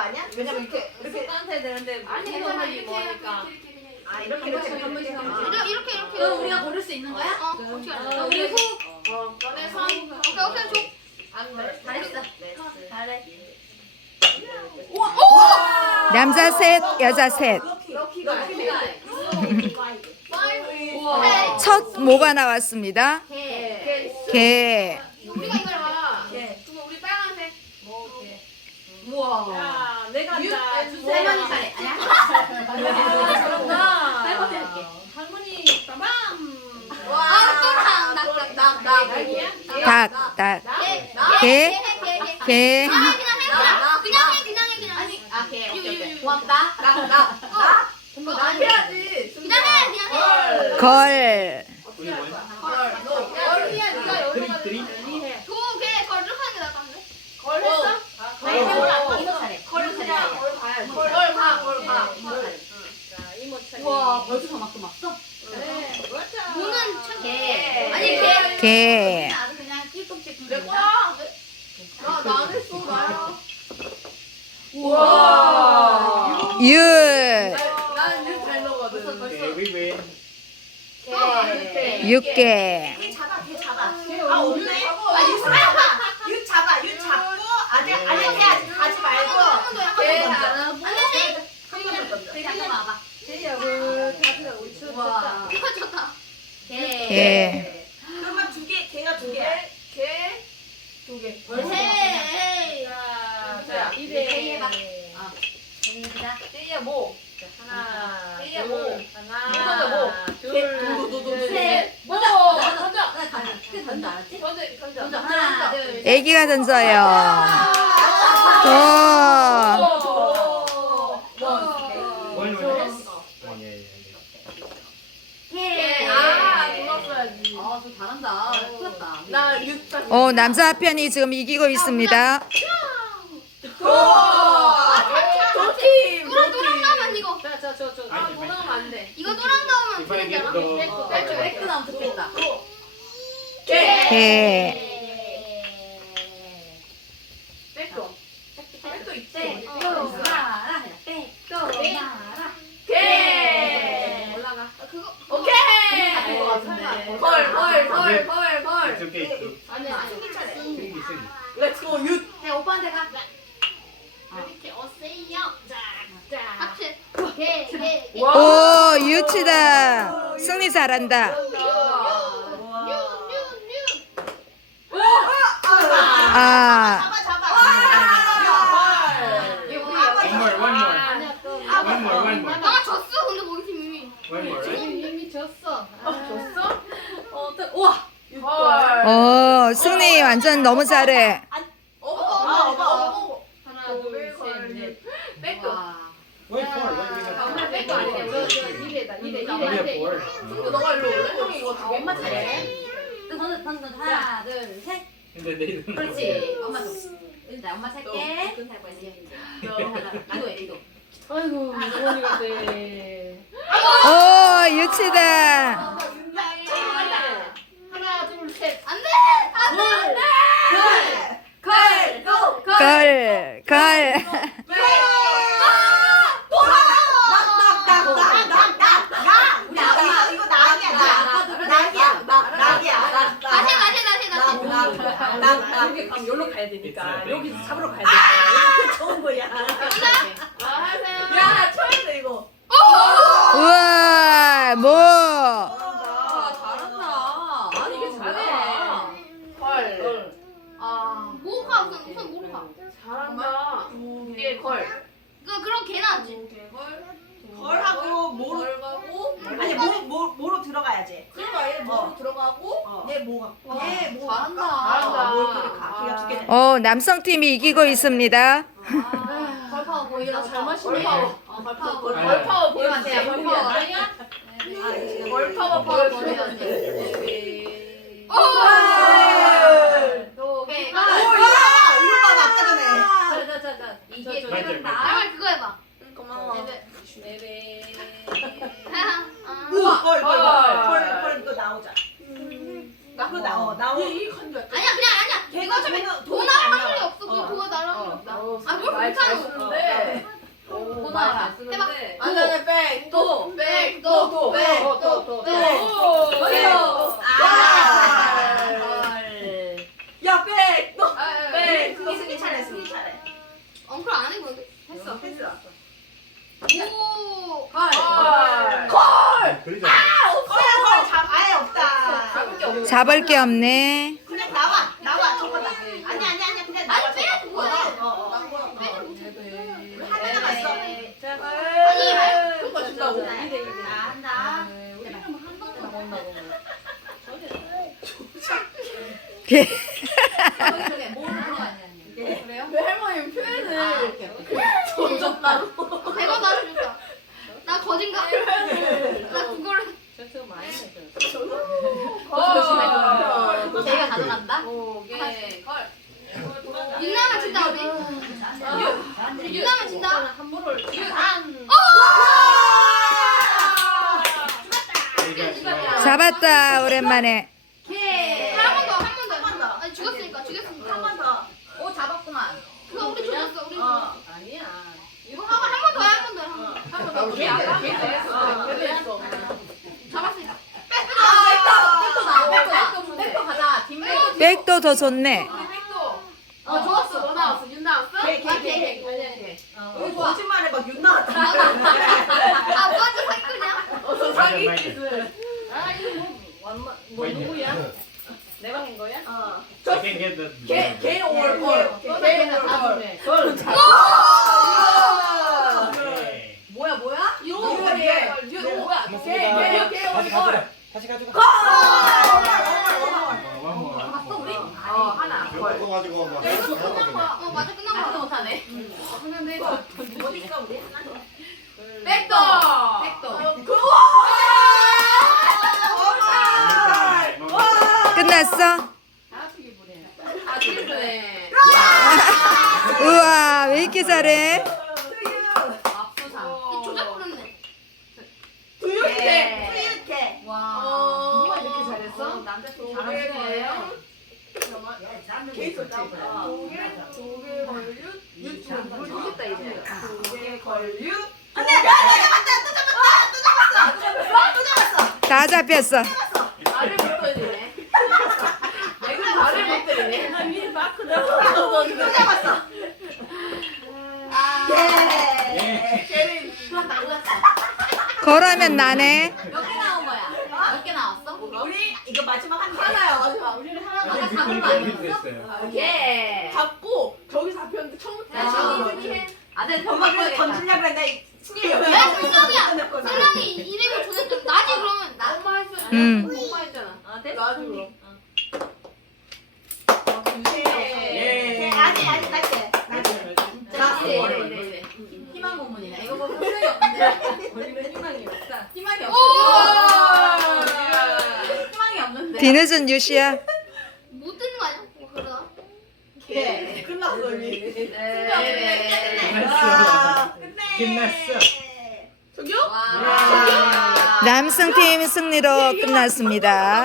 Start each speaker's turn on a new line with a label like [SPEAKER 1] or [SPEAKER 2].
[SPEAKER 1] 아니야? 왜냐면 이렇게
[SPEAKER 2] 습관해야 되는데
[SPEAKER 3] 아니
[SPEAKER 2] 괜찮아
[SPEAKER 3] 이렇게
[SPEAKER 2] 뭐하니까.
[SPEAKER 1] 아 이렇게 이렇게
[SPEAKER 3] 이렇게
[SPEAKER 2] 그럼 우리가 고를 수 있는 거야?
[SPEAKER 3] 어떻게 하냐?
[SPEAKER 2] 우리 후
[SPEAKER 3] 꺼내서 오케이 줘.
[SPEAKER 2] 안 돼.
[SPEAKER 3] 잘했어.
[SPEAKER 2] 잘해.
[SPEAKER 4] 남자 셋, 여자 셋.
[SPEAKER 2] 럭키가
[SPEAKER 3] 우와.
[SPEAKER 4] 첫 뭐가 나왔습니다. 개.
[SPEAKER 3] 우리가 이걸 봐.
[SPEAKER 2] 그럼 우리 빨간색.
[SPEAKER 3] 우와.
[SPEAKER 2] 야, 내가 자 주세요.
[SPEAKER 3] 할머니 차례. 아니야?
[SPEAKER 2] 잘한다.
[SPEAKER 3] 할머니 할게.
[SPEAKER 2] 할머니 빠밤.
[SPEAKER 3] 아, 또랑
[SPEAKER 2] 여기야?
[SPEAKER 4] 닭, 닭. 개. 개.
[SPEAKER 3] 그냥 해.
[SPEAKER 2] 아니, 아, 개. 오케이.
[SPEAKER 3] 고맙다.
[SPEAKER 1] 나 해야지.
[SPEAKER 3] 그냥 해.
[SPEAKER 4] 걸.
[SPEAKER 2] 어떻게 할 거야? 여기야, 네가 여기로 가는 해.
[SPEAKER 3] 두개 걸쭉하는 게 낫던데.
[SPEAKER 2] 걸 했어?
[SPEAKER 3] 이모 차례.
[SPEAKER 2] 걸 그냥 걸 봐야지.
[SPEAKER 3] 걸 봐.
[SPEAKER 2] 자, 이모 차례.
[SPEAKER 3] 우와, 벌써 다 막고 막어?
[SPEAKER 2] 네, 그렇죠.
[SPEAKER 3] 무는 천
[SPEAKER 2] 개.
[SPEAKER 3] 아니 개.
[SPEAKER 4] 개.
[SPEAKER 3] 아주 그냥 찔끔찔끔.
[SPEAKER 2] 내 거야. 나안 했어, 나야.
[SPEAKER 1] 우와.
[SPEAKER 4] 윷.
[SPEAKER 2] 나는 이잘 넣거든.
[SPEAKER 5] we
[SPEAKER 2] 개.
[SPEAKER 4] 육개.
[SPEAKER 1] 개 잡아. 아 없네. 윷 잡고 아직 해야지. 가지 말고.
[SPEAKER 2] 개
[SPEAKER 3] 안
[SPEAKER 2] 하나.
[SPEAKER 3] 되지?
[SPEAKER 1] 던져.
[SPEAKER 3] 잠깐 와봐.
[SPEAKER 2] 제이야, 그 다시가 우리 쳤다.
[SPEAKER 3] 이거 좋다.
[SPEAKER 4] 개.
[SPEAKER 1] 그러면 개가 두 개야.
[SPEAKER 2] 개. 두 개.
[SPEAKER 3] 헤이.
[SPEAKER 2] 자, 이대.
[SPEAKER 3] 제이해봐. 재미있다.
[SPEAKER 2] 제이야 뭐? 하나. 제이야 뭐? 하나.
[SPEAKER 1] 던져, 뭐.
[SPEAKER 2] 둘.
[SPEAKER 3] 셋.
[SPEAKER 2] 뭐? 던져.
[SPEAKER 3] 던져 알았지?
[SPEAKER 2] 던져.
[SPEAKER 3] 하나, 둘, 셋.
[SPEAKER 4] 애기가 던져요. 도.
[SPEAKER 5] one
[SPEAKER 3] 개. 저 잘한다. 큰일났다.
[SPEAKER 2] 나 육자.
[SPEAKER 4] 남자 편이 지금 이기고 있습니다.
[SPEAKER 2] 도팀.
[SPEAKER 3] 노랑 나오면 이거.
[SPEAKER 2] 저. 아, 도망하면 안 돼.
[SPEAKER 3] 이거 노랑 나오면
[SPEAKER 5] If I give
[SPEAKER 3] 되잖아.
[SPEAKER 5] the
[SPEAKER 3] 백 나오면 좋겠다.
[SPEAKER 2] 개.
[SPEAKER 4] 개.
[SPEAKER 2] 백도. 백도 있지.
[SPEAKER 3] 나라. 나라.
[SPEAKER 2] 개. 올라가.
[SPEAKER 3] 그거.
[SPEAKER 2] 오케이.
[SPEAKER 3] 그거 같은데.
[SPEAKER 2] 벌.
[SPEAKER 5] It's okay. So,
[SPEAKER 2] 아니야.
[SPEAKER 5] 쓰기.
[SPEAKER 2] 렛츠고 윷.
[SPEAKER 3] 네, 오빠한테 가.
[SPEAKER 2] 이렇게 오세요. 자.
[SPEAKER 3] 합체. 개.
[SPEAKER 4] 오, 유치다. 승리 잘한다. 아,
[SPEAKER 5] one more.
[SPEAKER 3] 아, 졌어. 근데 우리 팀이.
[SPEAKER 5] One more, right?
[SPEAKER 2] 이미 졌어. 졌어?
[SPEAKER 3] 우와.
[SPEAKER 4] 승리 완전 너무 잘해.
[SPEAKER 2] 하나, 둘, 셋, 넷. 백도.
[SPEAKER 5] Why four? Why we have four?
[SPEAKER 2] 백도 아니야. 이래다.
[SPEAKER 5] We have four.
[SPEAKER 2] 너가 일로 올래? 형이 이거 다 엄마 차례.
[SPEAKER 3] 던져. 하나, 둘, 셋.
[SPEAKER 5] And then they don't
[SPEAKER 3] 그렇지. 엄마 줘. 자, 엄마 살게. 이거.
[SPEAKER 2] 아이고, 이거니가 돼.
[SPEAKER 4] 오, 유치다.
[SPEAKER 2] 하나, 둘, 셋.
[SPEAKER 3] 안 돼.
[SPEAKER 4] 걸.
[SPEAKER 1] 이거 낙이야.
[SPEAKER 3] 다시.
[SPEAKER 2] 여기 가면 여기로 가야 되니까.
[SPEAKER 5] It's
[SPEAKER 2] 여기서 잡으러 가야 돼.
[SPEAKER 1] 좋은 거야.
[SPEAKER 2] 하세요.
[SPEAKER 1] 야, 쳐야 돼 이거.
[SPEAKER 4] 우와, 뭐.
[SPEAKER 3] 잘한다. 아니, 이게 잘해.
[SPEAKER 2] 걸.
[SPEAKER 3] 뭐가 우선 뭐로 가?
[SPEAKER 2] 잘한다. 이게 걸.
[SPEAKER 3] 그럼 걔 나왔지.
[SPEAKER 1] 걸하고 모로
[SPEAKER 2] 가고.
[SPEAKER 1] 아니 모로 들어가야지.
[SPEAKER 2] 그러니까 얘 뭐로 들어가고.
[SPEAKER 1] 얘 뭐가? 얘 뭐?
[SPEAKER 3] 잘한다.
[SPEAKER 1] 걔가 두 개.
[SPEAKER 4] 남성팀이 이기고 있습니다.
[SPEAKER 3] 걸파워 보이라
[SPEAKER 2] 잘 마시네.
[SPEAKER 3] 걸파워
[SPEAKER 2] 벌파워 보여주세요.
[SPEAKER 3] 벌파워.
[SPEAKER 2] 벌파워 아니야? 벌파워 보여주세요.
[SPEAKER 3] 또 개가.
[SPEAKER 1] 이거 봐 아까 전에.
[SPEAKER 3] 자자자자. 이게
[SPEAKER 2] 저,
[SPEAKER 3] 개간다.
[SPEAKER 5] 저.
[SPEAKER 3] 아, 그거 해봐.
[SPEAKER 1] 고마워.
[SPEAKER 2] 네네.
[SPEAKER 1] 우와,
[SPEAKER 2] 걸.
[SPEAKER 1] 걸 이거 나오자. 그거 나와.
[SPEAKER 2] 이 컨도
[SPEAKER 3] 아니야 그냥 아니야.
[SPEAKER 1] 걔가
[SPEAKER 3] 어차피
[SPEAKER 1] 돈은
[SPEAKER 3] 돈
[SPEAKER 1] 안
[SPEAKER 3] 나올
[SPEAKER 1] 나와.
[SPEAKER 3] 일이 없어. 그거 나랑 필요 없다. 아, 뭘
[SPEAKER 2] 잘
[SPEAKER 3] 못하노?
[SPEAKER 2] 쓰는데.
[SPEAKER 3] 나와라. 해봐.
[SPEAKER 2] 안전에 백. 도.
[SPEAKER 3] 백, 도,
[SPEAKER 2] 도.
[SPEAKER 3] 백,
[SPEAKER 2] 도.
[SPEAKER 3] 도,
[SPEAKER 2] 도.
[SPEAKER 1] 야, 백. 너.
[SPEAKER 3] 백.
[SPEAKER 1] 백. 승희 차례, 승희 차례.
[SPEAKER 3] 엉클 안 해, 그거. 했어.
[SPEAKER 1] 했어.
[SPEAKER 3] 오.
[SPEAKER 2] 걸.
[SPEAKER 5] 그러잖아.
[SPEAKER 1] 거야, 아예 없다.
[SPEAKER 2] 잡을 게 없어.
[SPEAKER 4] 잡을 게 없네.
[SPEAKER 1] 그냥 나와, 나와, 저거다. 아니야, 그냥 나와.
[SPEAKER 3] 아니, 빼야지, 뭐해. 빼지 못해.
[SPEAKER 1] 우리 하나 남았어.
[SPEAKER 3] 아니,
[SPEAKER 2] 그거 준다고.
[SPEAKER 1] 한다.
[SPEAKER 2] 왜 할머니 표현을 줬다고.
[SPEAKER 3] 100원 나눠준다. 나 거진가? 나 그거를.
[SPEAKER 2] 내가 가져간다.
[SPEAKER 3] 윤나면 진다, 우리. 윤나면 진다.
[SPEAKER 4] 잡았다 오랜만에.
[SPEAKER 3] 한 번 더. 아니, 죽었으니까.
[SPEAKER 1] 한 번 더.
[SPEAKER 2] 오 잡았구만.
[SPEAKER 3] 그거 우리 죽었어, 우리
[SPEAKER 1] 어.
[SPEAKER 3] 죽었어.
[SPEAKER 2] 아니야.
[SPEAKER 3] 한 번 더, 한 번 더.
[SPEAKER 2] 한 번 더. 걔 아까 걔 했어. 걔 했어.
[SPEAKER 3] 잡았으니까.
[SPEAKER 2] 백도 가자. 뒷백.
[SPEAKER 4] 백도 더 좋네.
[SPEAKER 2] 좋았어. 뭐 나왔어? 윤 나왔어?
[SPEAKER 1] 걔. 우리 거짓말해 막 윤 나왔다.
[SPEAKER 3] 아, 먼저 사기꾼이야?
[SPEAKER 2] 사기 짓을. 아 이거 뭐 누구야? 내 방인 거야?
[SPEAKER 5] I can get the.
[SPEAKER 2] 걔올 뭐야?
[SPEAKER 3] 이거
[SPEAKER 5] 다시 가져가.
[SPEAKER 2] 봤어 우리? 하나.
[SPEAKER 5] 그거 가지고 막.
[SPEAKER 3] 맞아, 끝난
[SPEAKER 2] 아무도
[SPEAKER 3] 거.
[SPEAKER 2] 못하네.
[SPEAKER 3] 끝났네.
[SPEAKER 1] 어디 있어 우리?
[SPEAKER 2] 백도.
[SPEAKER 4] 끝났어?
[SPEAKER 2] 아 기쁘네.
[SPEAKER 4] 우와 왜 이렇게 잘해?
[SPEAKER 2] 압수상.
[SPEAKER 3] 조작 부렸네.
[SPEAKER 1] 투유태.
[SPEAKER 2] 누가 이렇게 잘했어? 남자 좀 잘하는 거예요?
[SPEAKER 1] 걔 있었지.
[SPEAKER 2] 조개 걸류 모르겠다 이제.
[SPEAKER 1] 조개 걸류. 안돼, 맞다.
[SPEAKER 4] 다 잡혔어.
[SPEAKER 2] 말을 못 들리네. 내가 말을 못 들리네. 나 위에 마크 넣어.
[SPEAKER 1] 또 잡았어. 예.
[SPEAKER 4] 걸으면 나네.
[SPEAKER 2] 몇 개 나온 거야? 몇 개 나왔어?
[SPEAKER 1] 우리 이거 마지막 한 개.
[SPEAKER 2] 하나야 마지막. 우리는 하나만
[SPEAKER 5] I
[SPEAKER 2] 잡은
[SPEAKER 5] think
[SPEAKER 2] 거
[SPEAKER 5] we
[SPEAKER 2] 아니었어?
[SPEAKER 5] 됐어요.
[SPEAKER 2] 예.
[SPEAKER 6] 잡고 저기 잡혔는데 처음부터
[SPEAKER 2] 아들
[SPEAKER 1] 엄마가 던지려고 그랬는데 신이 여기.
[SPEAKER 3] 야, 승랑이야. 승랑이 이름을 전했잖아. 나지, 그러면. 나.
[SPEAKER 2] 엄마 했어.
[SPEAKER 3] 음.
[SPEAKER 2] 엄마 했잖아. 아 됐어.
[SPEAKER 6] 나중으로
[SPEAKER 1] 예. 아니, 할게.
[SPEAKER 2] 네. 희망 고문이네. 이거 뭐 소용이 없는데.
[SPEAKER 6] 우리는 희망이 없다.
[SPEAKER 2] 희망이
[SPEAKER 3] 오!
[SPEAKER 2] 없어. 희망이 없는데.
[SPEAKER 4] 뒤늦은 유시야.
[SPEAKER 3] 못 듣는 거 아니야? 그러다.
[SPEAKER 1] 끝났어, 이미.
[SPEAKER 5] 끝났어. 끝났어.
[SPEAKER 6] 저기요?
[SPEAKER 2] 와.
[SPEAKER 4] 남승팀 승리로 끝났습니다.